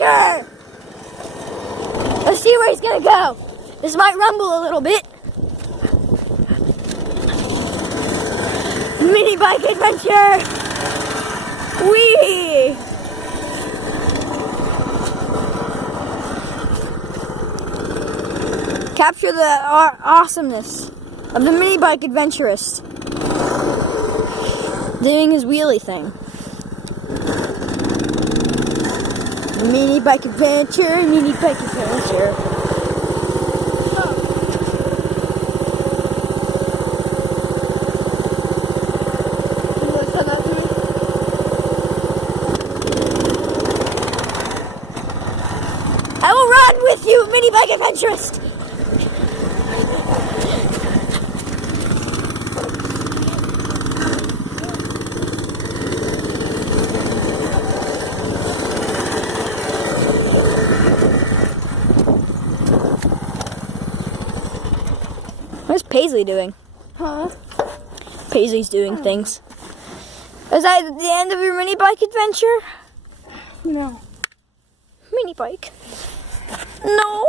adventure! Let's see where he's gonna go. This might rumble a little bit. Mini bike adventure! Whee! Capture the awesomeness of the mini bike adventurist doing his wheelie thing. Mini bike adventure, mini bike adventure. I will run with you, mini bike adventurist. What's Paisley doing? Huh? Paisley's doing things. Is that the end of your mini bike adventure? No. Mini bike. No.